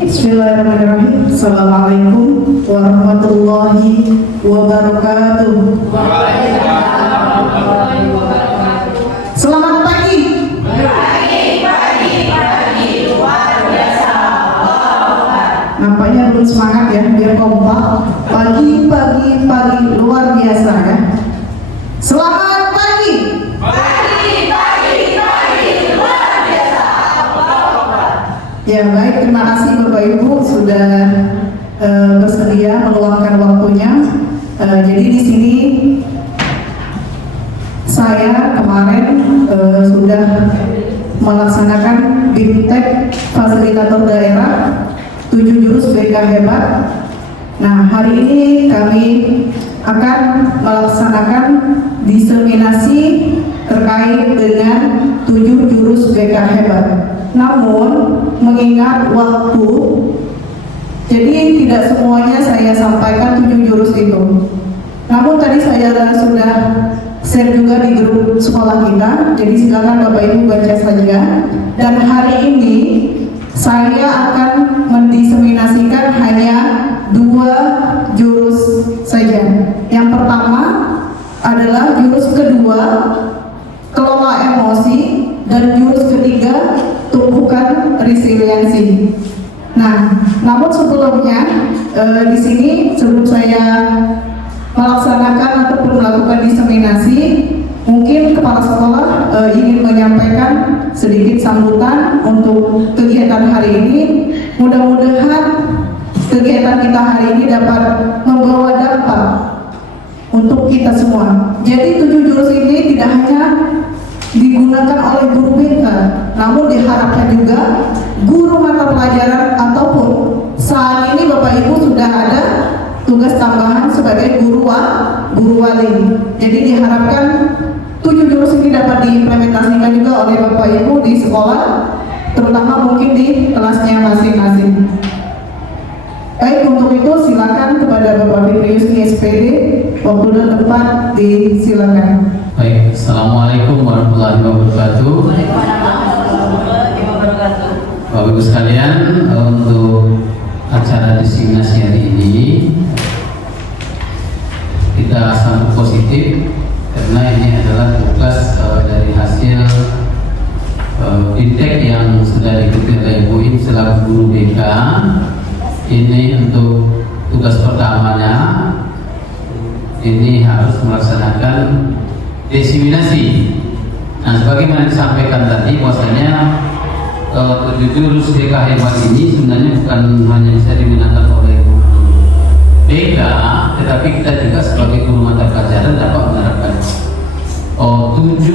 Bismillahirrahmanirrahim. Assalamualaikum warahmatullahi wabarakatuh. Selamat pagi. Pagi luar biasa. Nampaknya belum semangat ya, biar kompak. Pagi luar biasa ya. Selamat pagi. Ya baik, terima kasih Bapak Ibu sudah bersedia meluangkan waktunya. Jadi di sini saya kemarin sudah melaksanakan BIMTEK fasilitator daerah 7 jurus BK hebat. Nah, hari ini kami akan melaksanakan diseminasi terkait dengan 7 jurus BK hebat. Namun mengingat waktu, jadi tidak semuanya saya sampaikan 7 jurus itu. Namun tadi saya sudah share juga di grup sekolah kita, jadi silakan Bapak Ibu baca saja. Dan hari ini saya akan mendiseminasikan hanya 2 jurus saja. Yang pertama adalah jurus kedua, kelola emosi, dan jurus ketiga, tumbuhkan resiliensi. Nah, namun sebelumnya di sini sebelum saya melaksanakan ataupun melakukan diseminasi, mungkin kepala sekolah ingin menyampaikan sedikit sambutan untuk kegiatan hari ini. Mudah-mudahan kegiatan kita hari ini dapat membawa dampak untuk kita semua. Jadi 7 jurus ini tidak hanya digunakan oleh guru BK, namun diharapkan juga guru mata pelajaran ataupun saat ini Bapak Ibu sudah ada tugas tambahan sebagai guru wali. Jadi diharapkan 7 jurus ini dapat diimplementasikan juga oleh Bapak Ibu di sekolah, terutama mungkin di kelasnya masing-masing. Baik, untuk itu silakan kepada Bapak Fitri Yusni SPD, waktu dan tempat disilakan. Baik, Assalamualaikum warahmatullahi wabarakatuh. Bapak Ibu sekalian, untuk acara diseminasi hari ini kita sambut positif karena ini adalah tugas dari hasil BIMTEK yang sudah diikuti oleh Ibu Im selaku guru BK. Ini untuk tugas pertamanya, ini harus melaksanakan diseminasi. Nah, sebagaimana disampaikan tadi, bahwasanya 7 jurus BK hebat ini sebenarnya bukan hanya bisa digunakan oleh guru BK, tetapi kita juga sebagai guru mata pelajaran dapat menerapkan 7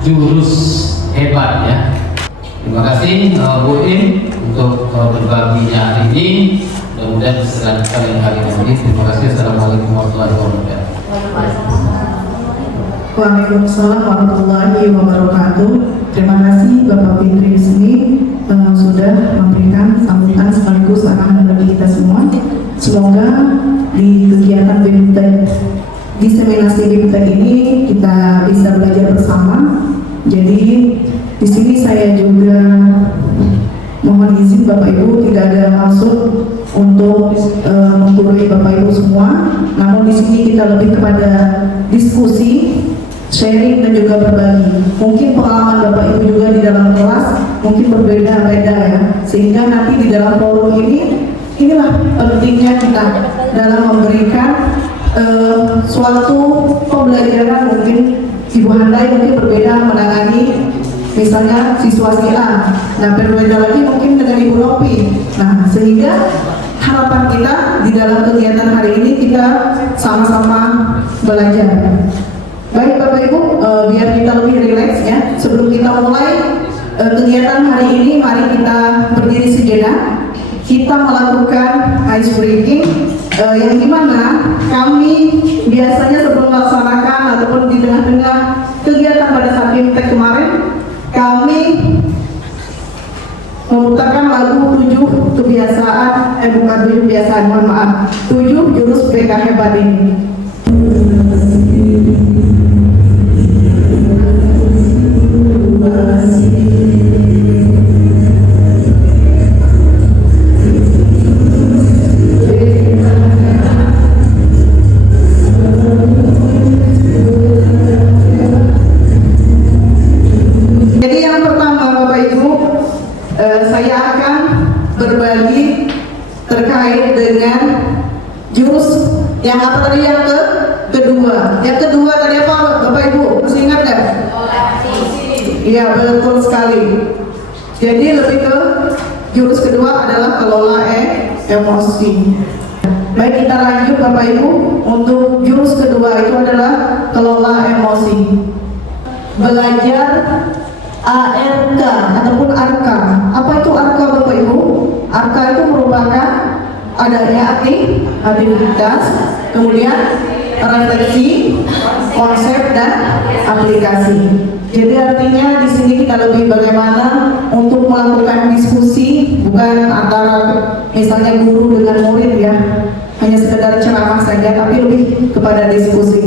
jurus hebat ya. Terima kasih Bu Im untuk berbaginya hari ini. Mudah-mudahan bisa dilanjutkan lain kali lagi. Terima kasih. Assalamualaikum warahmatullahi wabarakatuh. Waalaikumsalam warahmatullahi wabarakatuh. Terima kasih Bapak Fitri Yusni sudah memberikan sambutan sekaligus arahan bagi kita semua. Semoga di kegiatan BIMTEK, diseminasi BIMTEK ini kita bisa belajar bersama. Jadi di sini saya juga mohon izin Bapak Ibu, tidak ada maksud untuk menggurui Bapak Ibu semua. Namun di sini kita lebih kepada diskusi, sharing dan juga berbagi. Mungkin pengalaman Bapak Ibu juga di dalam kelas mungkin berbeda-beda ya. Sehingga nanti di dalam forum ini, inilah pentingnya kita dalam memberikan suatu pembelajaran. Mungkin Ibu Handai mungkin berbeda menangani misalnya siswa si A, nah berbeda lagi mungkin dengan Ibu Nopi. Nah, sehingga harapan kita di dalam kegiatan hari ini kita sama-sama belajar. Baik Bapak Ibu, biar kita lebih rileks ya, sebelum kita mulai kegiatan hari ini, mari kita berdiri sejenak. Kita melakukan ice breaking, yang dimana kami biasanya sebelum melaksanakan ataupun di tengah-tengah kegiatan pada saat BIMTEK kemarin, kami memutarkan lagu 7 kebiasaan, bukan 7 kebiasaan, mohon maaf, 7 jurus BK hebat ini. berbagi terkait dengan jurus yang apa tadi, yang kedua. Yang kedua tadi apa Bapak Ibu? Masih ingat nggak? Iya, betul sekali. Jadi lebih ke jurus kedua adalah kelola emosi. Baik, kita lanjut Bapak Ibu. Untuk jurus kedua itu adalah kelola emosi. Belajar ARK ataupun ARK. Apa itu ARK Bapak Ibu? ARK itu merupakan adanya aktivitas, kemudian refleksi, konsep dan aplikasi. Jadi artinya di sini kita lebih bagaimana untuk melakukan diskusi, bukan antara misalnya guru dengan murid ya, hanya sekedar ceramah saja, tapi lebih kepada diskusi.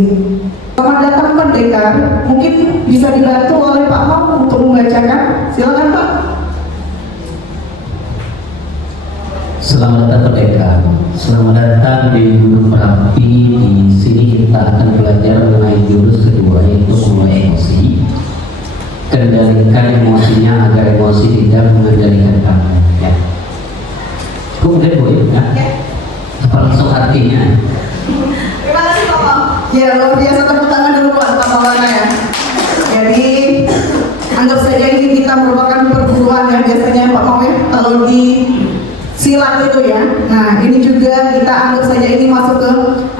Selamat datang pendekar, mungkin bisa dibantu oleh Pak Mam untuk membacakan. Silakan Pak. Selamat datang pendekar. Selamat datang di Gunung Merapi. Di sini kita akan belajar mengenai jurus kedua, yaitu mengelola emosi. Kendalikan emosinya agar emosi tidak mengendalikan kamu. Ya. Kemudian boleh ya? Apa langsung artinya? Terima kasih Pak Mam. Ya, luar biasa, tepuk tangan dulu buat Pak Maulana ya. Jadi anggap saja ini kita merupakan perguruan ya, biasanya Pak Mam ya, kalau di silat itu ya. Nah, ini juga kita anggap saja ini masuk ke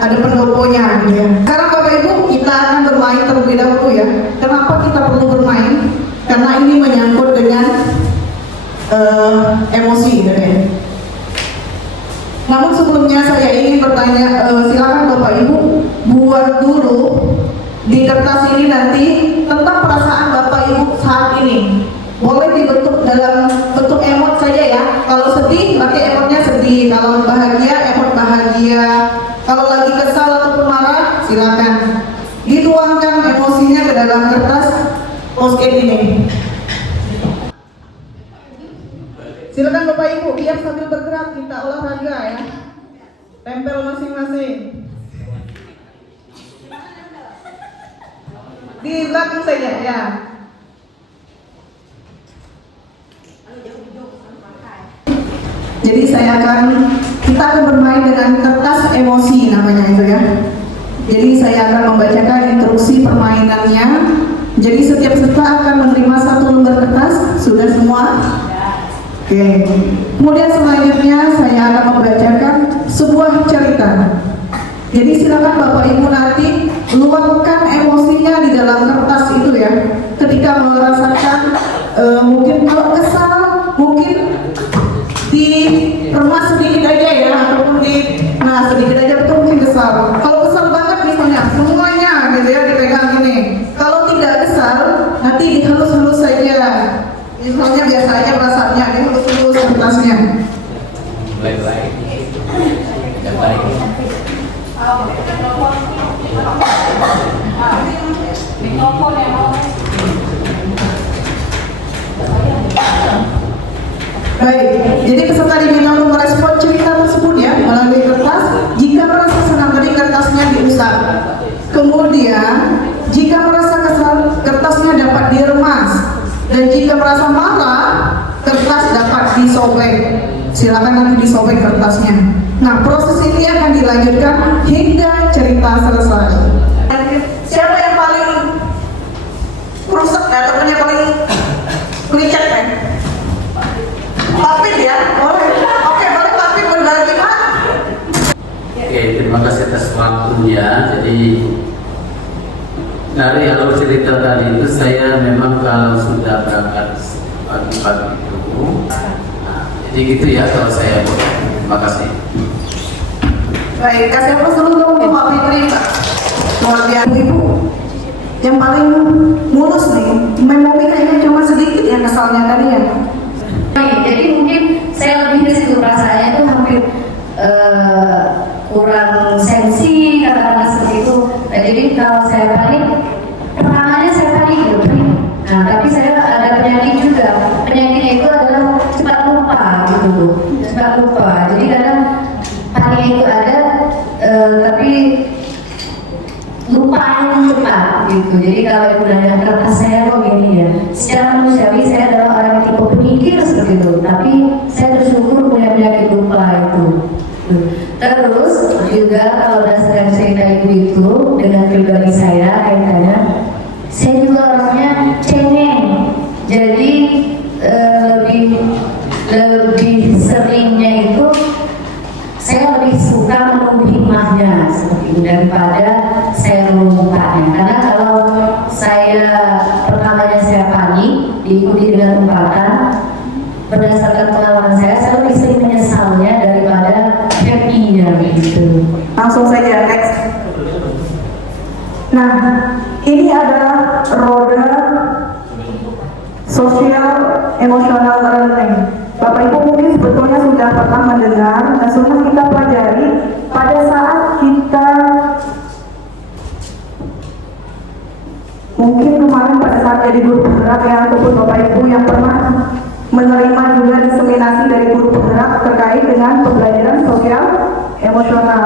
ada pendoponya gitu ya. Sekarang Bapak Ibu, kita akan bermain terlebih dahulu ya. Kenapa kita perlu bermain? Karena ini menyangkut dengan emosi gitu ya. Namun sebelumnya saya ingin bertanya, silakan Bapak Ibu buat dulu di kertas ini nanti tentang perasaan Bapak Ibu saat ini. Boleh dibentuk dalam bentuk emot saja ya. Kalau sedih, pakai emotnya sedih. Kalau bahagia, emot bahagia. Kalau lagi kesal atau marah, silakan dituangkan emosinya ke dalam kertas post-it ini. Silakan Bapak Ibu, biar sambil bergerak kita olahraga ya. Tempel masing-masing. Di belakang saja ya. Jadi kita akan bermain dengan kertas emosi namanya itu ya. Jadi saya akan membacakan instruksi permainannya. Jadi setiap peserta akan menerima satu lembar kertas. Sudah semua? Oke. Kemudian selanjutnya saya akan membacakan sebuah cerita. Jadi silakan Bapak Ibu nanti luapkan emosinya di dalam kertas itu ya. Ketika merasakan mungkin kalau kesal, mungkin diremas sedikit aja ya, ataupun sedikit aja, betul mungkin kesal. Kalau kesal banget misalnya semuanya gitu ya dipegang gini. Kalau tidak kesal, nanti dihalus-halus saja. Misalnya biasa aja rasanya dihalus-halus kertasnya. Baik-baik. Baik. Mikrofon ya. Baik, jadi peserta diminta untuk merespon cerita tersebut ya melalui kertas. Jika merasa senang, tadi kertasnya diusap. Kemudian, jika merasa kesal, kertasnya dapat diremas. Dan jika merasa marah, kertas dapat disobek. Silakan nanti disobek kertasnya. Nah, proses ini akan dilanjutkan hingga cerita selesai. Siapa yang paling rusak ataupun yang paling licet kan? Papin ya? Boleh. Oke, boleh Papin berbagi Pak. Oke, terima kasih atas waktunya. Jadi dari alur cerita tadi itu saya memang kalau sudah berangkat pagi-pagi itu, jadi gitu ya kalau saya. Terima kasih. Baik, kasih apa dulu Pak Fitri Pak. Luar biasa Ibu. Yang paling mulus nih, memori kayaknya cuma sedikit ya kesalnya tadi ya. Jadi mungkin saya lebih ke situ, perasaannya itu hampir kurang sensi, katakanlah seperti itu. Nah, jadi kalau saya panik, pertamanya saya panik gitu. Nah, tapi saya ada penyakit juga. Penyakitnya itu adalah cepat lupa gitu, cepat lupa. Jadi kadang panik itu ada, tapi lupa yang cepat gitu. Jadi kalau ibu nanya kertas saya kok gini ya, secara manusiawi saya adalah orang yang tipe pemikir seperti itu, tapi saya bersyukur Terus juga kalau berdasarkan cerita ibu itu dengan pribadi saya kaitannya, saya juga orangnya cengeng, jadi lebih seringnya itu saya lebih suka menunggu hikmahnya seperti itu daripada saya mengumumkannya. Karena kalau pertamanya saya panik diikuti dengan umpatan, berdasarkan pengalaman saya lebih sering menyesalnya daripada happy-nya begitu. Langsung saja next. Nah, ini adalah roda sosial emosional learning. Bapak Ibu mungkin sebetulnya sudah pernah mendengar dan sudah kita pelajari pada saat kita mungkin kemarin pada saat jadi guru penggerak ya, ataupun Bapak Ibu yang pernah menerima juga diseminasi dari guru penggerak terkait dengan pembelajaran sosial emosional.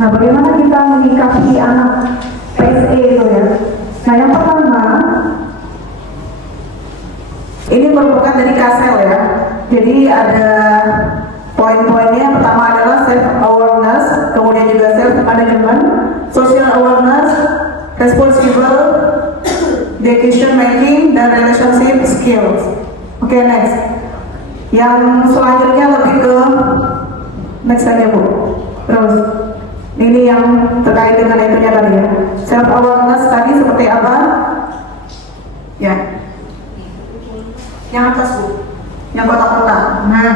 Nah, bagaimana kita menyikapi anak PSE itu ya? Nah, yang pertama ini merupakan dari Kasel ya. Jadi ada poin-poinnya. Pertama adalah self awareness, kemudian juga self management, social awareness, responsible decision making, dan relationship skills. Oke, next. Yang selanjutnya lebih ke next saja Bu. Terus ini yang terkait dengan itunya tadi ya. Self awareness tadi seperti apa? Ya. Yang atas Bu, yang kotak-kotak. Nah,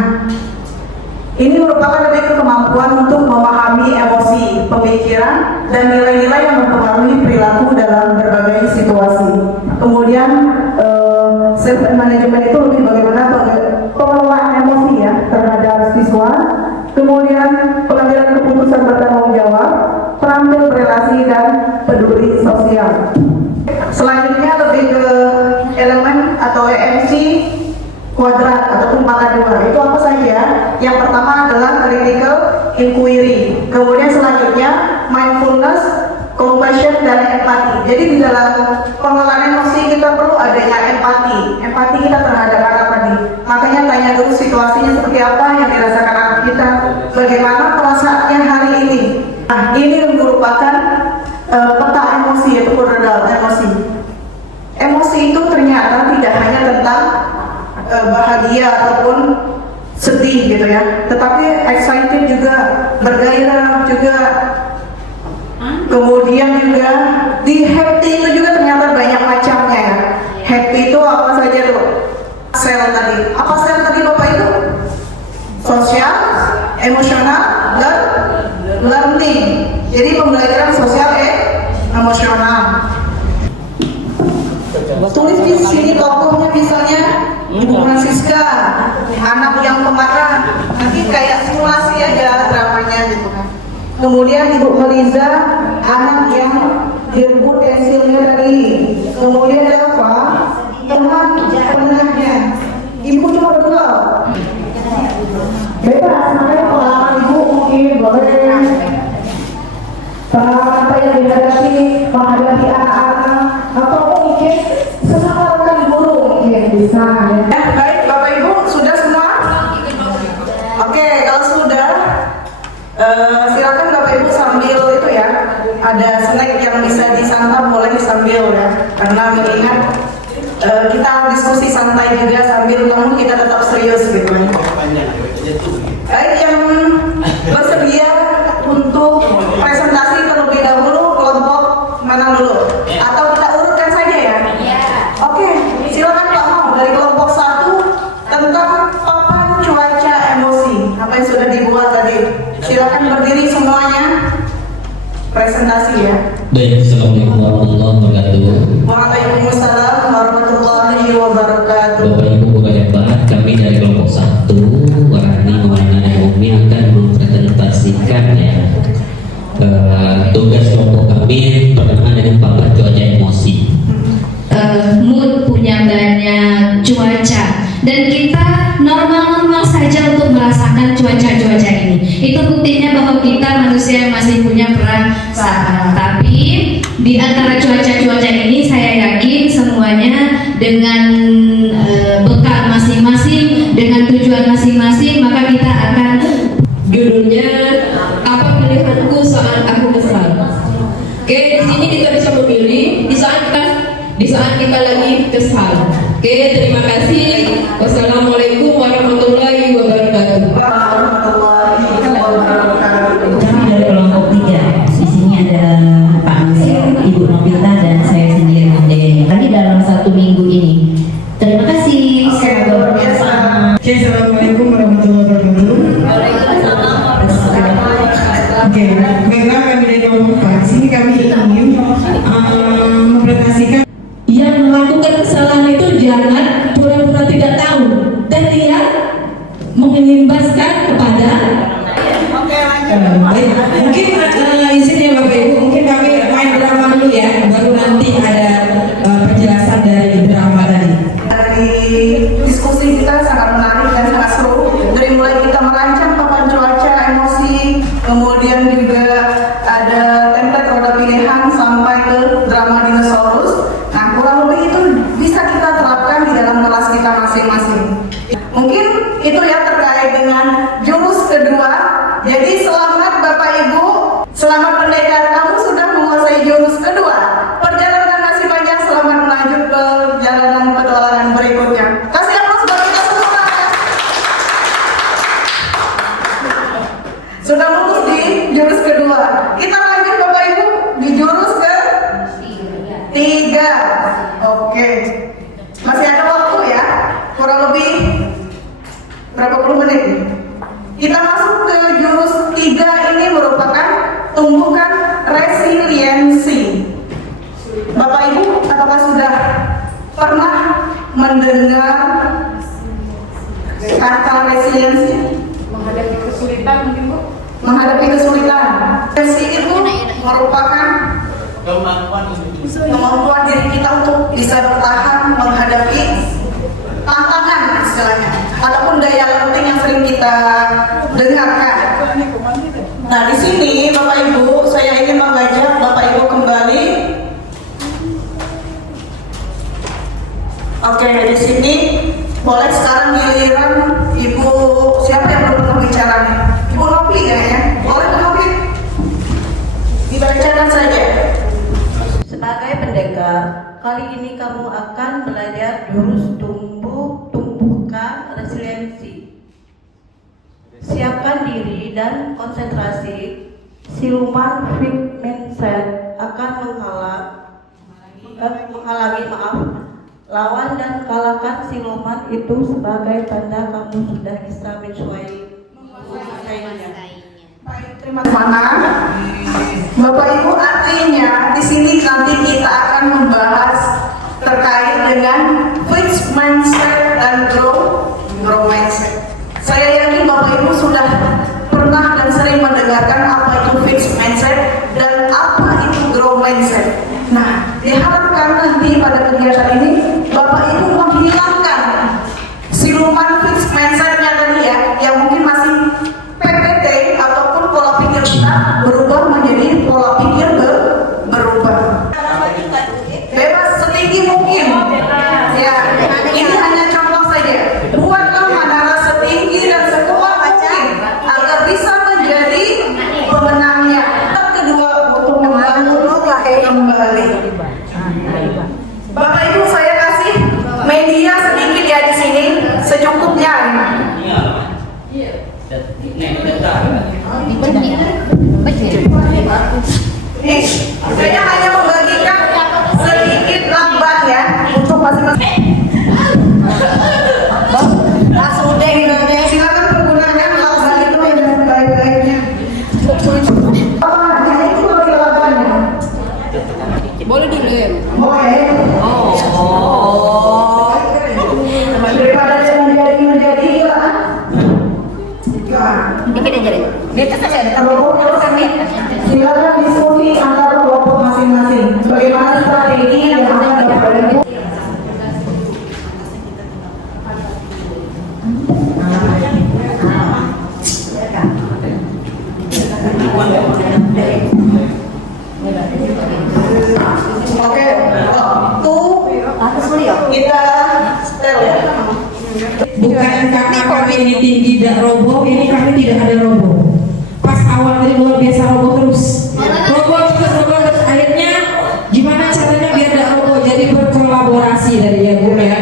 ini merupakan lebih ke kemampuan untuk memahami emosi, pemikiran, dan nilai-nilai yang mempengaruhi perilaku dalam berbagai situasi. Kemudian self management itu lebih bagaimana pengelolaan emosi ya terhadap siswa. Kemudian pengambilan keputusan bertanggung jawab, terampil berelasi, dan peduli sosial. Selanjutnya lebih ke elemen atau EMC kuadrat ataupun pangkat 2. Itu apa saja? Yang pertama adalah critical inquiry. Kemudian selanjutnya mindfulness, compassion, dan empati. Jadi di dalam pengelolaan emosi kita perlu adanya empati. Empati kita terhadap anak tadi. Makanya tanya dulu situasinya seperti apa yang dirasakan anak kita, bagaimana perasaannya hari ini. Nah, ini merupakan peta emosi yaitu koordinat emosi. Emosi itu ternyata tidak hanya tentang bahagia ataupun sedih gitu ya, tetapi excited juga, bergairah juga. Kemudian juga di happy itu juga ternyata banyak macamnya ya. Happy itu apa saja tuh? Sel tadi. Apa sel tadi Bapak Ibu? Sosial, emosional, dan learning. Jadi pembelajaran sosial emosional. Tulis di sini tokohnya misalnya Ibu Francisca, anak yang pemarah. Nanti kayak simulasi aja dramanya gitu kan. Kemudian Ibu Meliza, anak yang direbut pensilnya tadi. Kemudian apa? Teman penengahnya. Ibu cuma dua. Bebas, makanya pengalaman Ibu mungkin boleh. Pengalaman apa yang dihadapi menghadapi anak-anak atau mungkin sesama rekan guru mungkin bisa. Baik, Bapak Ibu sudah semua? Oke, kalau sudah silakan Bapak Ibu sambil itu ya, ada snack yang bisa disantap boleh sambil ya, karena mengingat kita diskusi santai juga sambil namun kita tetap serius gitu. Baik, yang bersedia untuk presentasi terlebih dahulu kelompok mana dulu? Atau kita urutkan saja ya? Oke, silakan Pak Mau dari kelompok 1 tentang papan cuaca emosi. Apa yang sudah dibuat tadi? Silakan berdiri semuanya. Presentasi ya. Baik, assalamualaikum warahmatullahi wabarakatuh. Waalaikumsalam warahmatullahi wabarakatuh. Bapak Ibu guru hebat, kami dari kelompok 1 Warani Warna Umi akan mempresentasikan ya tugas kelompok kami berkenaan dengan papan cuaca emosi. Mood punya banyak cuaca dan kita normal-normal saja untuk merasakan cuaca-cuaca ini. Itu buktinya bahwa kita manusia masih punya perasaan. Tapi di antara cuaca-cuaca ini saya yakin semuanya dengan bekal masing-masing, dengan tujuan masing-masing, maka kita akan gurunya apa Oke, terima kasih. Wassalamualaikum warahmatullahi wabarakatuh. Kami dari kelompok 3. Di sini ada Pak Mesir, Ibu Novita, dan saya sendiri Deni. Tadi dalam 1 minggu ini. Terima kasih. Oke, luar biasa. Oke, assalamualaikum warahmatullahi wabarakatuh. Oke, baiklah kami dari kelompok 4. Di sini kami ingin mempresentasikan Yang melakukan kesalahan itu jangan pura-pura tidak tahu dan dia mengimbaskan kepada baik. Mungkin izin ya Bapak Ibu, mungkin kami main drama dulu ya, baru nanti ada penjelasan dari drama tadi. Dari diskusi kita sangat menarik dan sangat seru. Dari mulai kita merancang papan cuaca, emosi, kemudian juga ada template roda pilihan sampai ke drama dinosaurus. Nah, kurang lebih itu bisa kita terapkan di dalam kelas kita masing-masing. Mungkin itu ya terkait dengan jurus kedua. Jadi selamat Bapak Ibu, selamat pendekar, kamu sudah menguasai jurus kedua. Perjalanan masih banyak, selamat melanjut ke perjalanan petualangan berikutnya. Kasih aplaus buat kita semua. Sudah lulus di jurus kedua. Kita lanjut Bapak Ibu di jurus ke-3. Oke. Masih ada waktu ya. Kurang lebih berapa puluh menit. Kita masuk ke jurus 3 ini merupakan tumbuhkan resiliensi. Bapak Ibu, apakah sudah pernah mendengar kata resiliensi? Menghadapi kesulitan mungkin Bu? Menghadapi kesulitan. Resiliensi itu merupakan kemampuan diri kita untuk bisa bertahan menghadapi tantangan istilahnya, ataupun daya lenting yang sering kita dengarkan. Nah, di sini Bapak Ibu, saya ingin mengajak Bapak Ibu kembali. Oke, di sini boleh sekarang giliran Ibu, siapa yang belum pernah bicara nih? Ibu Nopi kayaknya. Boleh Bu Nopi? Dibacakan saja. Sebagai pendekar, kali ini kamu akan belajar jurus tumbuhkan resiliensi. Siapkan diri dan konsentrasi. Siluman fixed mindset akan menghalangi lawan dan kalahkan siluman itu sebagai tanda kamu sudah bisa menguasainya. Baik, terima kasih. Bapak Ibu, artinya di sini nanti kita akan membahas terkait dengan fixed mindset dan grow mindset. Saya yakin Bapak Ibu sudah pernah dan sering mendengarkan apa itu fixed mindset dan apa itu grow mindset. Nah, diharapkan nanti pada kegiatan ini Bapak Ibu menghilangkan siluman fixed mindsetnya tadi ya, yang mungkin masih PPT ataupun pola pikir kita berubah menjadi pola pikir berubah. Bebas setinggi mungkin. Ya, ini hanya contoh saja. Buatlah manara setinggi dan sekuat mungkin agar bisa menjadi pemenangnya. Kedua, untuk membangun kembali. Bapak Ibu, saya kasih media sedikit ya di sini, secukupnya. Nih, saya hanya membagikan sedikit lambat ya untuk masing-masing. Langsung deh, silakan pergunakan lambat itu dengan baik-baiknya. Apa? Jadi itu bagi lambatnya. boleh dulu ya. Boleh. Daripada menjadi lah. Dikit aja deh. Di atas aja ada Silakan diskusi antara kelompok masing-masing. Bagaimana strategi yang akan Bapak Ibu? Oke, waktu kita setel ya. Bukan karena kami ini tinggi dan roboh, ini kami tidak ada roboh. Pas awal tadi luar biasa roboh terus. Roboh terus, akhirnya gimana caranya biar tidak roboh? Jadi berkolaborasi dari ya Bu ya.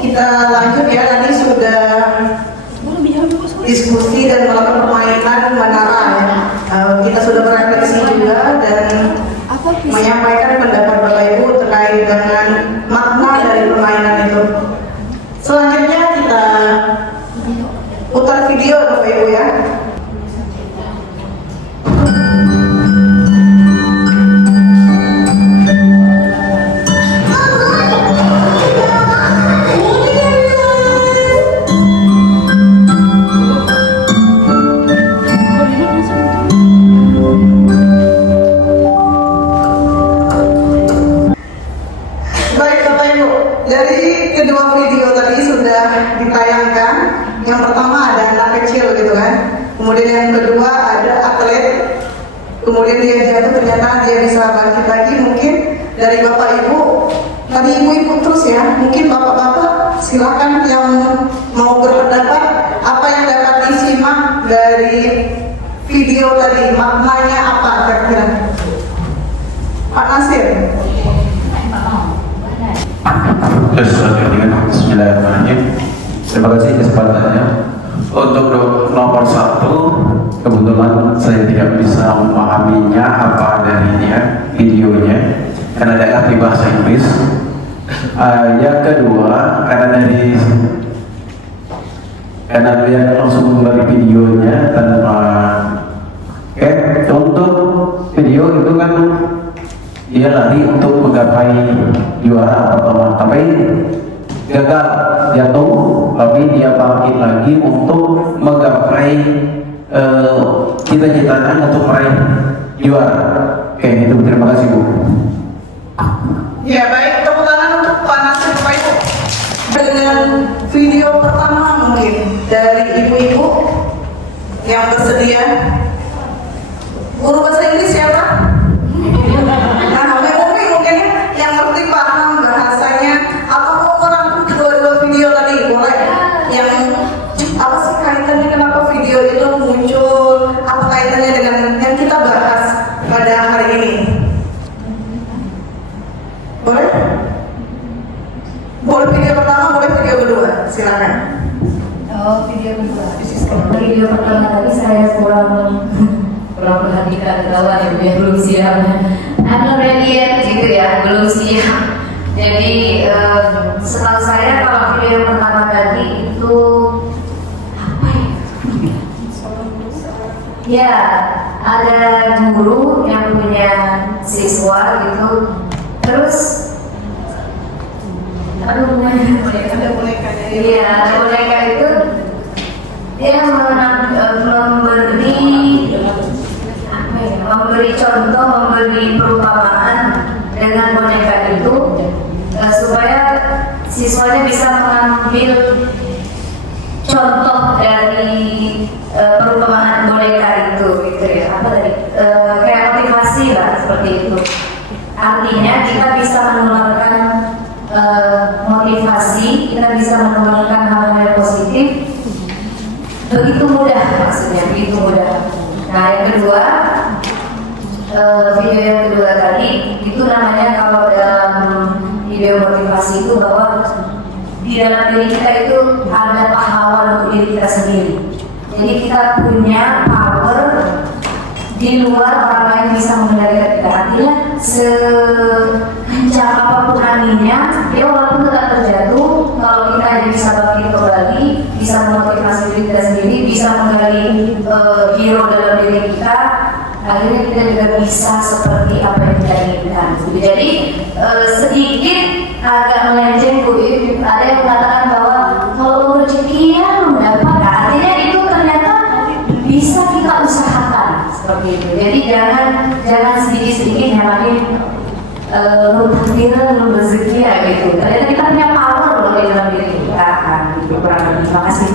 Kita lanjut ya, tadi sudah diskusi dan melakukan permainan menara ya. Kita sudah berefleksi juga dan menyampaikan pendapat Bapak Ibu terkait dengan makna dari permainan itu. Selanjutnya kita putar video Bapak Ibu ya. Baik Bapak Ibu, dari kedua video tadi sudah ditayangkan. Yang pertama ada anak kecil gitu kan, kemudian yang kedua ada atlet, kemudian dia jatuh ternyata dia bisa bangkit lagi. Mungkin dari Bapak Ibu, tadi Ibu ikut terus ya, mungkin Bapak-Bapak silakan yang mau berpendapat apa yang dapat disimak dari video tadi, maknanya apa kira-kira? Pak Nasir. Bismillahirrahmanirrahim. Terima kasih kesempatannya. Untuk nomor 1, kebetulan saya tidak bisa memahaminya apa dari videonya karena ada arti bahasa Inggris. Yang kedua, karena dia langsung dari videonya tanpa untuk video itu kan dia lari untuk menggapai juara pertama, tapi gagal, jatuh, tapi dia bangkit lagi untuk menggapai cita-citanya untuk meraih juara. Oke, itu terima kasih Bu. Ya baik, tepuk tangan untuk Pak Nasir Bapak Ibu. Dengan video pertama mungkin dari ibu-ibu yang bersedia. Guru bahasa Inggris siapa? Nah, mungkin yang ngerti paham bahasanya atau mau merangkum kedua-dua video tadi boleh. Yang apa sih kaitannya, kenapa video itu muncul, apa kaitannya dengan yang kita bahas pada hari ini? Boleh? Boleh video pertama, boleh video kedua, silakan. Oh, video kedua. Video pertama tadi saya kurang perhatikan kawan yang belum siap. I'm not ready yet, gitu ya, belum siap. Jadi setahu saya kalau video pertama tadi itu apa ya? Ya, ada guru yang punya siswa gitu, terus ada bonekanya. Iya, ada boneka itu dia memberi contoh, memberi perumpamaan dengan boneka itu supaya siswanya bisa mengambil contoh dari perumpamaan boneka itu, gitu ya. Apa tadi? Kayak motivasi lah, seperti itu. Artinya kita bisa menularkan motivasi, kita bisa menularkan hal-hal yang positif. Begitu mudah maksudnya, begitu mudah. Nah, yang kedua, video yang kedua tadi itu namanya, kalau dalam video motivasi itu bahwa di dalam diri kita itu ada pahlawan untuk diri kita sendiri. Jadi kita punya power di luar orang lain bisa mengendalikan kita. Artinya sekencang apapun anginnya, dia walaupun tetap terjatuh, kalau kita hanya bisa bangkit kembali, bisa memotivasi diri kita sendiri, bisa menggali hero dalam diri kita, akhirnya kita juga bisa seperti apa yang kita inginkan. Jadi sedikit agak melenceng Bu, ada yang mengatakan bahwa kalau rezekian mendapat, artinya itu ternyata bisa kita usahakan seperti itu. Jadi jangan sedikit-sedikit nyamain lu takdiran, lu rezeki ya gitu. Ternyata kita punya power loh di dalam diri kita kan. Terima kasih.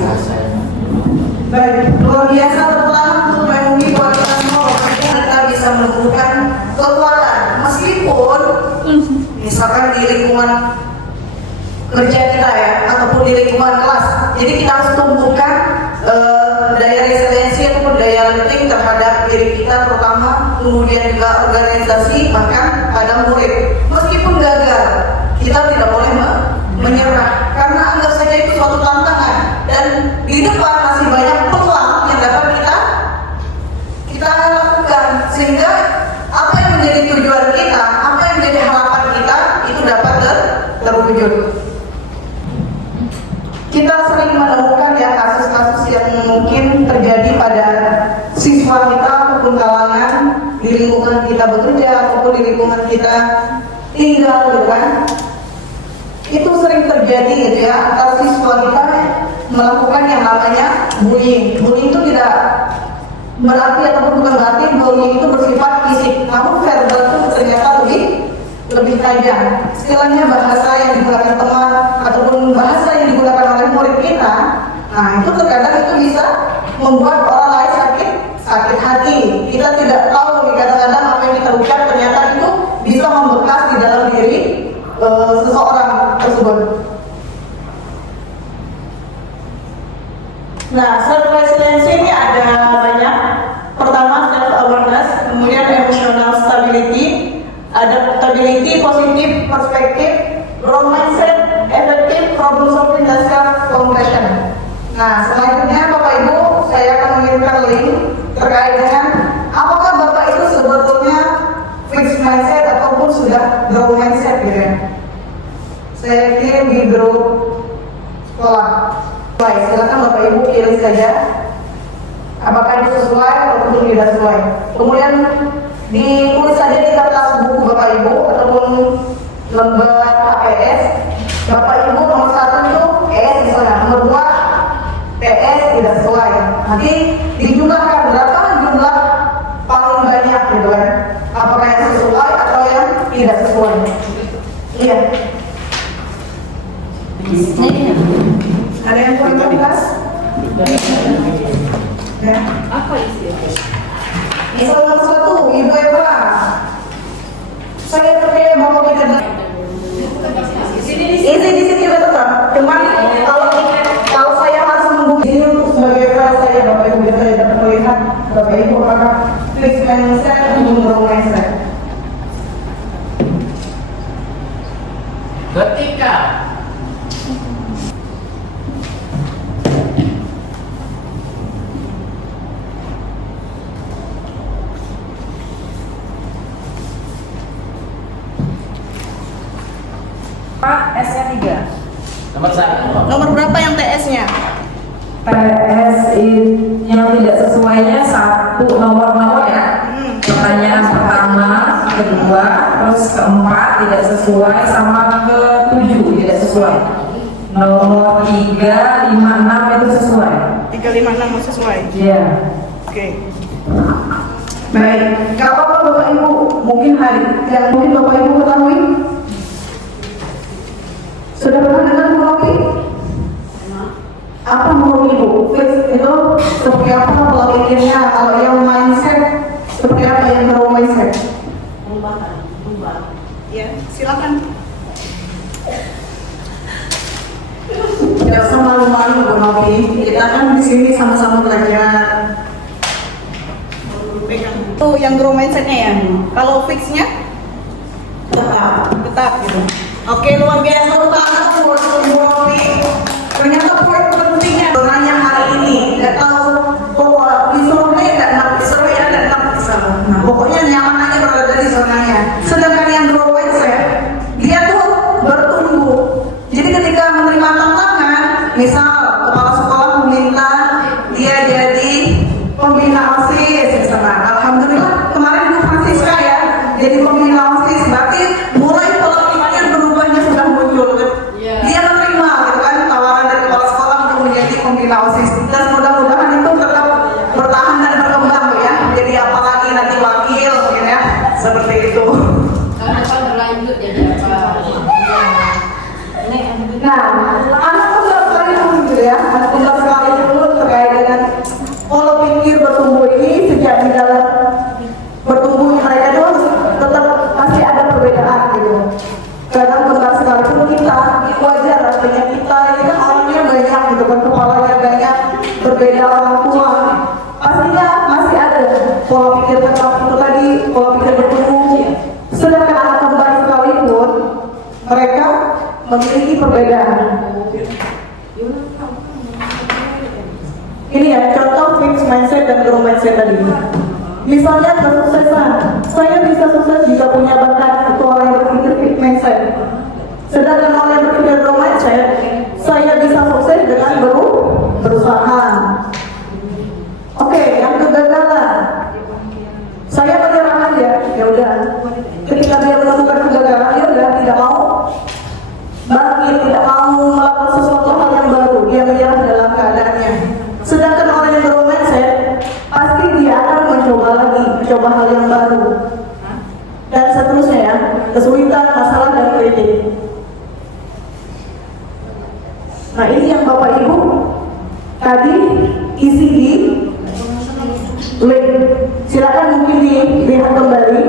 Baik, luar biasa. Pertama untuk Mayumi buat kita semua, kita bisa menemukan kekuatan meskipun misalkan di lingkungan kerja kita ya, ataupun di lingkungan kelas. Jadi kita harus tumbuhkan daya resiliensi ataupun daya lenting terhadap diri kita, terutama kemudian juga organisasi, bahkan pada murid. Meskipun gagal, kita tidak boleh kita sering menemukan ya kasus-kasus yang mungkin terjadi pada siswa kita ataupun kalangan di lingkungan kita bekerja ataupun di lingkungan kita tinggal gitu kan. Itu sering terjadi gitu ya, antar siswa kita melakukan yang namanya bullying. Bullying itu tidak berarti ataupun bukan berarti bullying itu bersifat fisik, namun verbal itu ternyata lebih tajam. Istilahnya bahasa yang digunakan teman ataupun bahasa yang digunakan oleh murid kita, nah itu terkadang itu bisa membuat orang lain sakit hati. Kita tidak tahu nih, kadang-kadang apa yang kita ucap ternyata itu bisa membekas di dalam diri seseorang tersebut. Nah, self resilience ini ada banyak. Pertama self awareness, kemudian emotional stability, adaptability, positive perspective, growth mindset, effective problem solving, dan self compassion. Nah, selanjutnya Bapak Ibu, saya akan mengirimkan link terkait dengan apakah Bapak itu sebetulnya fixed mindset ataupun sudah growth mindset gitu ya. Saya kirim di grup sekolah. Baik, silakan Bapak Ibu pilih saja apakah itu sesuai ataupun tidak sesuai. Kemudian ditulis saja di kertas buku Bapak Ibu ataupun lembar HPS. Bapak Ibu nomor 1 itu ES misalnya, nomor 2 PS tidak sesuai. Nanti dijumlahkan berapa jumlah paling banyak gitu kan. Apakah yang sesuai atau yang tidak sesuai. Iya. Ada yang kurang jelas? Ya. Apa isinya? Misal nomor 1, Ibu Eva. Saya percaya bahwa kita di sini kita tetap. Cuman kalau saya harus membuka ini untuk sebagai saya Bapak Ibu saya dapat melihat Bapak Ibu apakah fixed mindset atau growth mindset. Ketika S-nya 3. nomor 1. Nomor berapa yang TS-nya? TS yang tidak sesuainya 1 nomor ya. Pertanyaan pertama, kedua, terus keempat tidak sesuai, sama ke-7 tidak sesuai. Nomor 3, 5, 6 itu sesuai. 3, 5, 6 sesuai. Iya. Oke. Baik, kalau Bapak Ibu mungkin yang mungkin Bapak Ibu ketahui, sudah pernah dengar Murobi? Apa Murobi Bu? Fix itu seperti apa pola pikirnya? Kalau yang mindset seperti apa yang growth mindset? Ya, silakan. Tidak usah malu-malu Bu Novi. Kita kan di sini sama-sama belajar. Itu yang growth mindsetnya ya. Kalau fixnya tetap gitu. Oke, luar biasa banget buat Ibu Novi. Ternyata poin pentingnya donanya hari ini. Nggak tahu pokok di survei nggak enak, di survei ada enak bisa. Nah, pokoknya nyaman aja berada di zonanya. Sedangkan yang growth mindset dia tuh bertumbuh. Jadi ketika menerima tantangan, misal kepala sekolah meminta dia jadi pembina OSIS misalnya. Alhamdulillah kemarin Bu Francisca ya jadi pembina OSIS, berarti mulai pola pikir berubahnya sudah muncul. Dia menerima gitu kan tawaran dari kepala sekolah untuk menjadi pembina OSIS, dan mudah-mudahan itu tetap bertahan dan berkembang ya. Jadi apalagi nanti wakil mungkin ya seperti itu. Berlanjut ya Pak. Nah, anak muda sekali dulu gitu ya, anak muda sekali dulu terkait dengan pola pikir bertumbuh ini sejak di dalam bertumbuhnya mereka itu tetap pasti ada perbedaan gitu. Kadang besar sekalipun kita wajar artinya kita ini kan orangnya banyak gitu kan, kepalanya banyak, berbeda orang tua, pastinya masih ada pola pikir tetap itu tadi, pola pikir bertumbuh. Sedangkan anak kembar sekalipun mereka memiliki perbedaan. Ini ya contoh fixed mindset dan growth mindset tadi. Misalnya kesuksesan, saya bisa sukses jika punya bakat, itu orang yang berpikir fixed mindset. Sedangkan orang yang berpikir growth mindset, saya bisa sukses mencoba hal yang baru, dan seterusnya ya, kesulitan, masalah, dan kritik. Nah, ini yang Bapak Ibu tadi isi di link. Silakan mungkin dilihat kembali.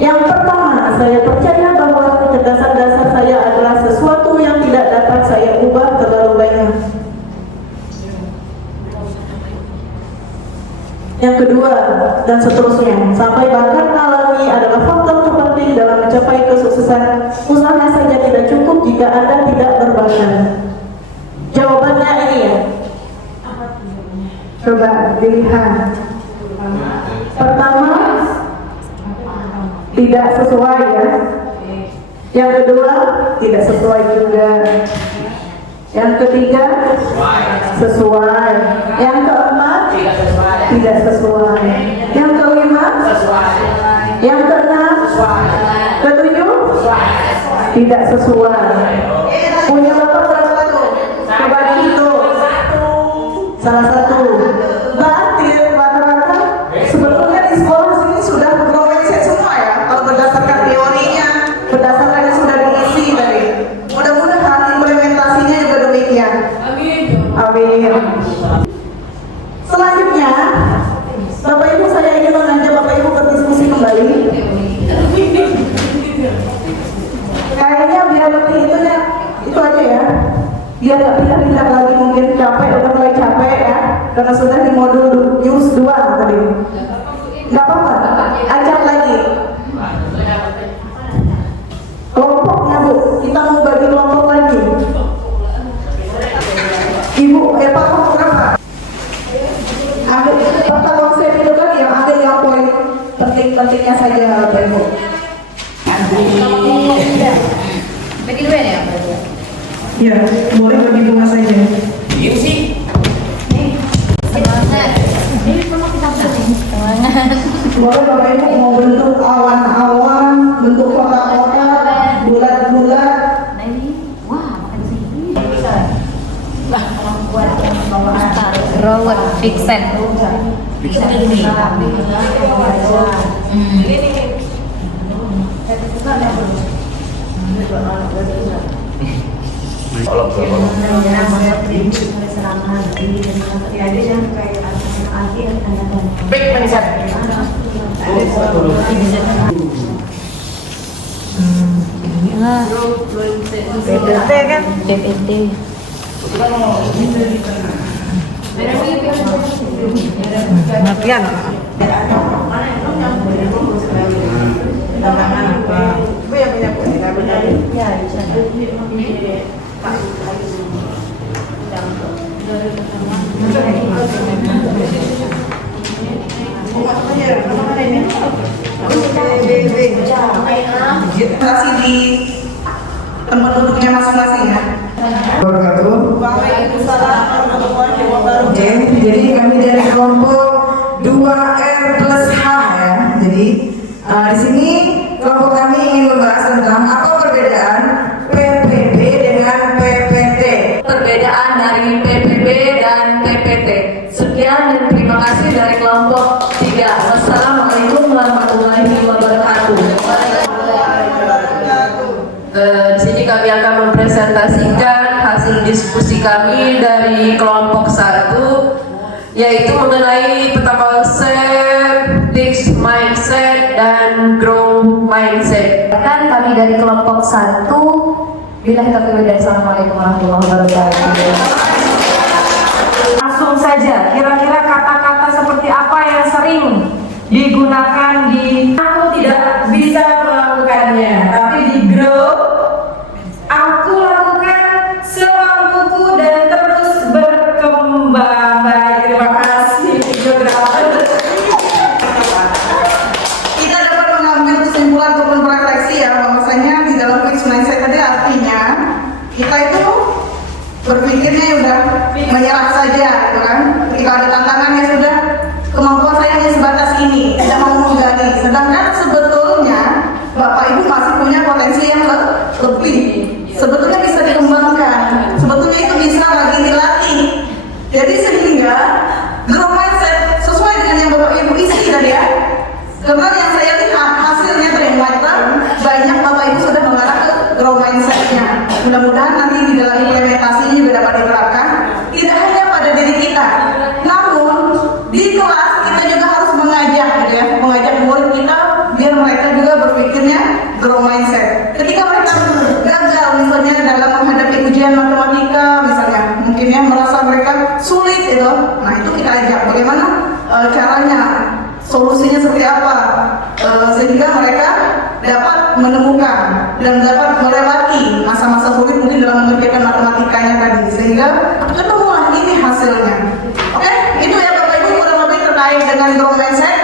Yang pertama, saya percaya bahwa kecerdasan dasar saya adalah sesuatu yang tidak dapat saya ubah terlalu banyak. Yang kedua, dan seterusnya, sampai bahkan alami adalah faktor terpenting dalam mencapai kesuksesan. Usaha saja tidak cukup jika Anda tidak berbakat. Jawabannya ini ya. Coba dilihat. Pertama, tidak sesuai ya. Yang kedua, tidak sesuai juga. Yang ketiga, sesuai. Yang keempat, tidak sesuai. Yang kelima, yang keenam, ketujuh, tidak sesuai. Punya Bapak berapa tuh? Coba dihitung. Salah satu. Berarti rata-rata sebetulnya di sekolah sini sudah berorganisasi semua ya. Kalau berdasarkan teorinya, berdasarkan yang sudah diisi tadi. Mudah-mudahan implementasinya juga demikian. Amin. Selanjutnya, Bapak Ibu, saya ingin mengajak Bapak Ibu berdiskusi kembali. Kayaknya biar lebih itu aja ya. Biar nggak pindah-pindah lagi, mungkin capek, udah mulai capek ya. Karena sudah di modul news 2 tadi. Nggak apa-apa, ajak lagi. Kelompoknya Bu, kita mau bagi kelompok lagi. Ibu, Pak kelompok berapa? Ambil peta konsep itu kan yang ambil yang poin penting-pentingnya saja Bapak Ibu. Bagi dua ya? Ya, boleh bagi dua saja. Iya sih. Semangat. Boleh Bapak Ibu mau bentuk awan-awan, bentuk kotak-kotak, bulat-bulat. Nah ini, wah makan sih. Rawat fixen. PPT kan? PPT. Latihan. Masih di tempat duduknya masing-masing ya. Waalaikumsalam warahmatullahi wabarakatuh. Jadi kami dari kelompok 2R plus H ya. Jadi di sini kelompok kami ingin membahas tentang apa perbedaan PPB dengan PPT. Perbedaan dari PPB dan PPT. Sekian dan terima kasih dari kelompok 3. Wassalamualaikum warahmatullahi wabarakatuh. Di sini kami akan mempresentasikan hasil diskusi kami dari kelompok 1, yaitu mengenai peta konsep, fixed mindset, dan growth mindset. Kan kami dari kelompok 1, bilang taufiq. Assalamualaikum warahmatullahi wabarakatuh. Langsung saja, kira-kira kata-kata seperti apa yang sering digunakan di aku tidak bisa melakukannya, tapi di grow aku lakukan semampuku dan terus berkembang. Baik, terima kasih. Kita dapat mengambil kesimpulan ataupun refleksi ya, bahwasanya di dalam fixed mindset tadi artinya kita itu berpikirnya ya udah menyerah saja gitu kan. Ketika ada tantangan ya sudah, kemampuan saya hanya sebatas ini, tidak mau menggali. Sedangkan sebetulnya Bapak Ibu masih punya potensi yang lebih, sebetulnya bisa dikembangkan, sebetulnya itu bisa lagi dilatih. Jadi sehingga growth mindset sesuai dengan yang Bapak Ibu isi tadi ya, nanti di dalam implementasinya juga dapat diterapkan tidak hanya pada diri kita, namun di kelas kita juga harus mengajak gitu ya, mengajak murid kita biar mereka juga berpikirnya growth mindset. Ketika mereka gagal misalnya dalam menghadapi ujian matematika misalnya, mungkin ya merasa mereka sulit itu, nah itu kita ajak bagaimana caranya, solusinya seperti apa, sehingga mereka dapat menemukan dan dapat melewati masa-masa sulit mungkin dalam mengerjakan matematikanya tadi, sehingga ketemulah ini hasilnya. Oke, itu ya Bapak Ibu kurang lebih terkait dengan growth mindset.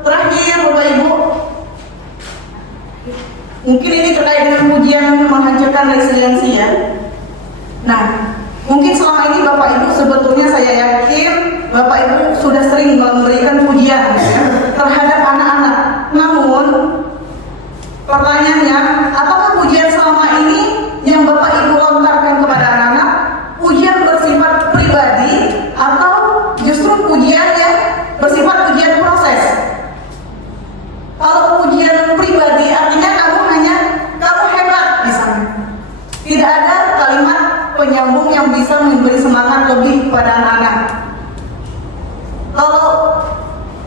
Terakhir Bapak Ibu, mungkin ini terkait dengan pujian menghancurkan resiliensi ya. Nah, mungkin selama ini Bapak Ibu sebetulnya saya yakin Bapak Ibu sudah sering memberikan pujian ya, terhadap anak-anak. Namun pertanyaannya, apakah pujian selama ini yang Bapak Ibu lontarkan kepada anak-anak pujian bersifat pribadi atau justru pujian yang bersifat pujian proses? Kalau pujian pribadi artinya kamu hebat misalnya. Tidak ada kalimat penyambung yang bisa memberi semangat lebih kepada anak-anak. Kalau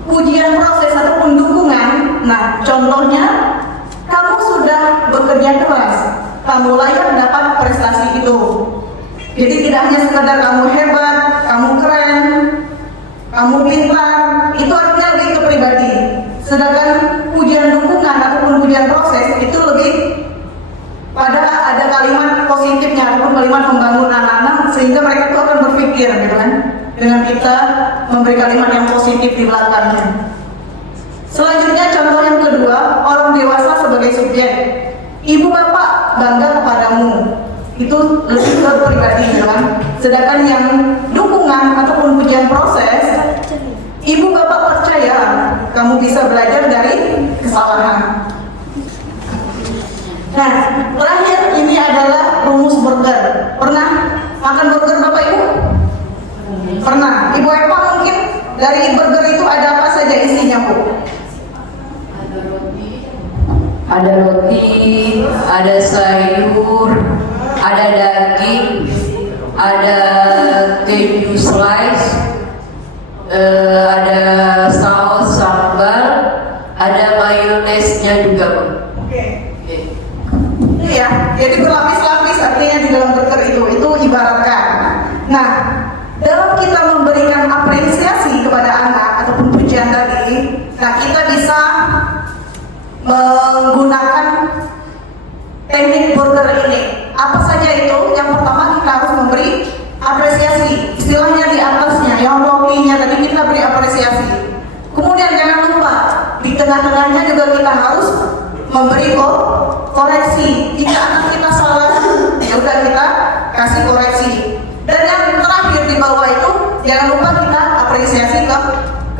pujian proses ataupun dukungan, nah contohnya kamu sudah bekerja keras, kamu layak dapat prestasi itu. Jadi tidak hanya sekedar kamu hebat, kamu keren, kamu pintar, itu artinya lebih ke pribadi. Sedangkan pujian dukungan ataupun pujian proses itu lebih pada ada kalimat positifnya ataupun kalimat membangun anak-anak sehingga mereka itu akan berpikir gitu kan, dengan kita memberi kalimat yang positif di belakangnya. Selanjutnya contoh yang kedua, orang dewasa sebagai subjek. Ibu bapak bangga kepadamu, itu lebih ke pribadi gitu kan. Sedangkan yang dukungan ataupun pujian proses, ibu bapak percaya kamu bisa belajar dari kesalahan. Nah, terakhir ini adalah rumus burger. Pernah makan burger Bapak Ibu? Pernah. Ibu Eva mungkin dari burger itu ada apa saja isinya Bu? Ada roti, ada sayur, ada daging, ada keju slice, ada saus sambal, ada mayonesnya juga Bu. Ya, jadi berlapis-lapis artinya di dalam burger itu ibaratkan. Nah, dalam kita memberikan apresiasi kepada anak ataupun pujian tadi, nah kita bisa menggunakan teknik burger ini. Apa saja itu? Yang pertama kita harus memberi apresiasi. Istilahnya di atasnya, yang rotinya tadi kita beri apresiasi. Kemudian jangan lupa di tengah-tengahnya juga kita harus memberi koreksi. Jika anak kita salah, ya udah kita kasih koreksi. Dan yang terakhir di bawah itu jangan lupa kita apresiasi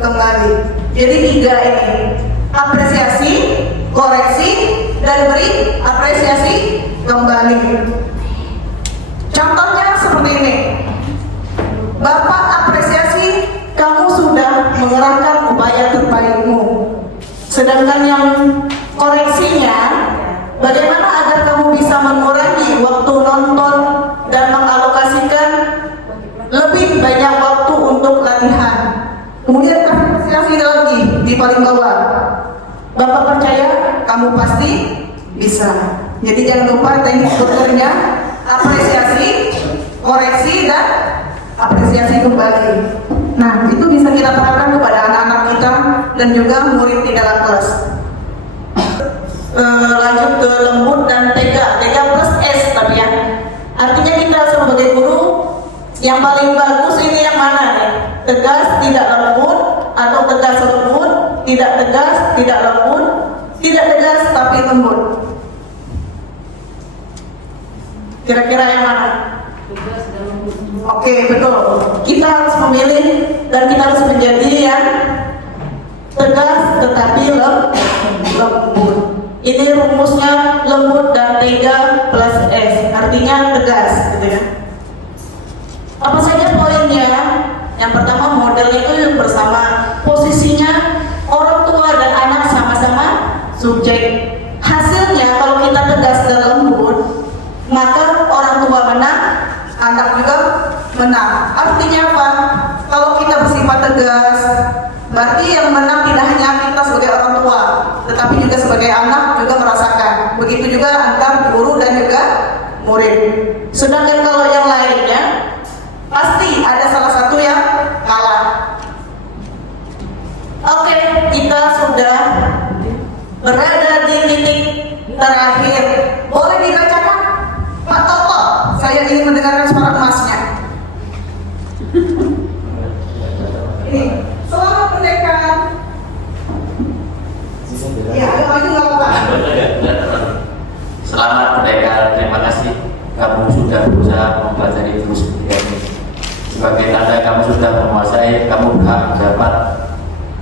kembali. Jadi 3 ini: apresiasi, koreksi, dan beri apresiasi kembali. Contohnya seperti ini. Bapak apresiasi kamu sudah mengerahkan upaya terbaikmu. Sedangkan yang koreksinya, bagaimana agar kamu bisa mengurangi waktu nonton dan mengalokasikan lebih banyak waktu untuk latihan. Kemudian apresiasi lagi di paling bawah. Bapak percaya kamu pasti bisa. Jadi jangan lupa teknik burgernya: apresiasi, koreksi, dan apresiasi kembali. Nah, itu bisa kita terapkan kepada anak-anak kita dan juga murid di dalam kelas. Lanjut ke lembut dan tega plus S tapi ya. Artinya kita sebagai guru yang paling bagus ini yang mana nih? Tegas, tidak lembut, atau tegas lembut, tidak tegas, tidak lembut, tidak tegas tapi lembut. Kira-kira yang mana? Oke, betul. Kita harus memilih dan kita harus menjadi yang tegas tetapi lembut. Ini rumusnya lembut dan tega plus S, artinya tegas, gitu ya. Apa saja poinnya? Yang pertama, modelnya itu bersama, posisinya orang tua dan anak sama-sama subjek. Hasilnya kalau kita tegas dan lembut, menang. Artinya apa? Kalau kita bersifat tegas, berarti yang menang tidak hanya kita sebagai orang tua, tetapi juga sebagai anak juga merasakan. Begitu juga antar guru dan juga murid. Sedangkan kalau yang lainnya, pasti ada salah satu yang kalah. Oke, kita sudah berada di titik terakhir. Boleh dibacakan, Pak Toto? Saya ingin mendengarkan suara emasnya. Selamat merdeka. Ya, ayo nggak apa-apa. Selamat merdeka. Terima kasih kamu sudah berusaha mempelajari terus ini. Sebagai tanda kamu sudah menguasai, kamu berhak dapat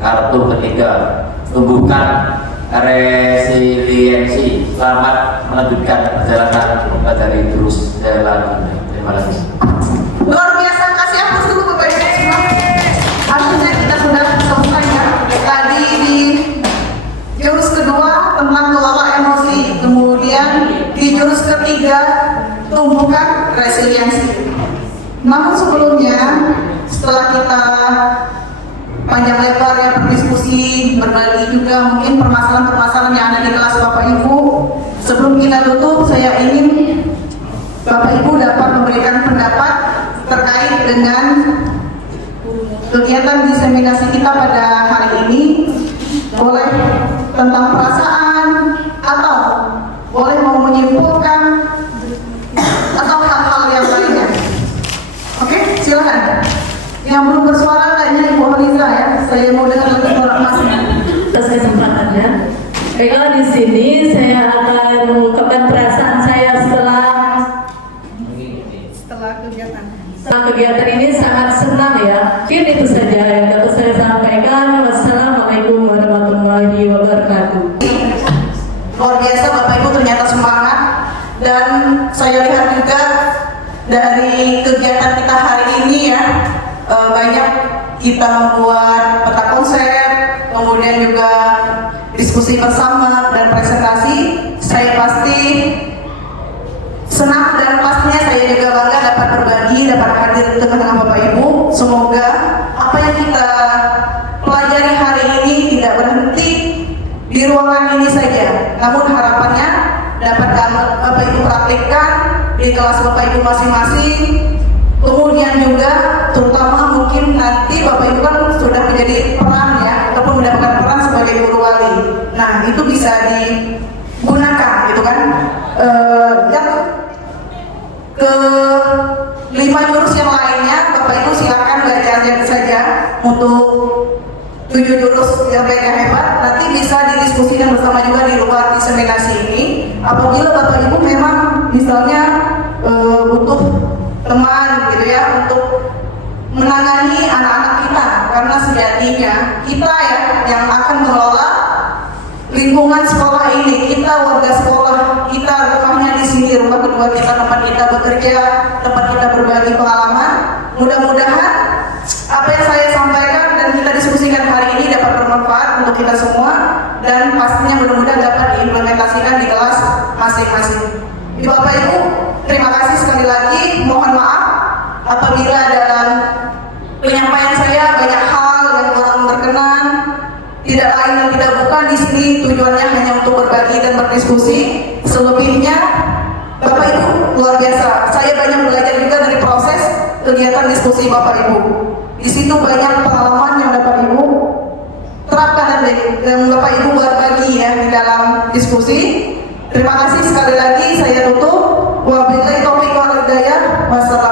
kartu ketiga. Tumbuhkan resiliensi. Selamat melanjutkan perjalanan mempelajari terus jalan. Terima kasih. Luar biasa, kasih aplaus dulu Bapak Ibu semua. Akhirnya kita sudah selesai ya. Tadi di jurus kedua tentang kelola emosi, kemudian di jurus ketiga tumbuhkan resiliensi. Namun sebelumnya, setelah kita panjang lebar ya berdiskusi, berbagi juga mungkin permasalahan-permasalahan yang ada di kelas Bapak Ibu, sebelum kita tutup, saya ingin Bapak Ibu dapat memberikan pendapat terkait dengan kegiatan diseminasi kita pada hari ini. Boleh tentang perasaan, atau boleh mau menyimpulkan, atau hal-hal yang lainnya. Oke, silakan. Yang belum bersuara kayaknya Ibu Holiza ya. Saya mau dengar lagi suara emasnya. Atas kesempatannya. Baiklah, di sini saya akan mengungkapkan perasaan saya setelah kegiatan ini sangat senang ya. Mungkin itu saja yang dapat saya sampaikan. Wassalamualaikum warahmatullahi wabarakatuh. Luar biasa Bapak Ibu, ternyata semangat. Dan saya lihat juga dari kegiatan kita hari ini ya, banyak kita membuat peta konsep, kemudian juga diskusi bersama dan presentasi. Saya pasti senang dan pastinya saya juga bangga dapat berbagi, dapat hadir di tengah-tengah Bapak Ibu. Semoga apa yang kita pelajari hari ini tidak berhenti di ruangan ini saja, namun harapannya dapat Bapak Ibu praktikkan di kelas Bapak Ibu masing-masing. Kemudian juga terutama mungkin nanti Bapak Ibu kan sudah menjadi peran ya, ataupun mendapatkan peran sebagai guru wali. Nah itu bisa digunakan gitu kan. Yang ke 5 jurus yang lainnya Bapak Ibu silakan belajar saja untuk 7 jurus yang mereka hebat. Nanti bisa didiskusikan bersama juga di luar diseminasi ini. Apabila Bapak Ibu memang misalnya butuh teman gitu ya untuk menangani anak-anak kita, karena sejatinya kita ya yang akan mengelola lingkungan sekolah ini. Kita warga sekolah, kita rumahnya di sini, rumah kedua kita, tempat kita bekerja, tempat kita berbagi pengalaman. Mudah-mudahan apa yang saya sampaikan dan kita diskusikan hari ini dapat bermanfaat untuk kita semua, dan pastinya mudah-mudahan dapat diimplementasikan di kelas masing-masing. Bapak Ibu, terima kasih sekali lagi. Mohon maaf apabila dalam penyampaian saya banyak hal yang kurang berkenan. Tidak lain dan tidak bukan, di sini tujuannya hanya untuk berbagi dan berdiskusi. Selebihnya Bapak Ibu luar biasa. Saya banyak belajar juga dari proses kegiatan diskusi Bapak Ibu. Di situ banyak pengalaman yang dapat Ibu terapkan dan Bapak Ibu berbagi ya di dalam diskusi. Terima kasih sekali lagi. Saya tutup. Wabillahi taufiq wal hidayah. Wassalamualaikum.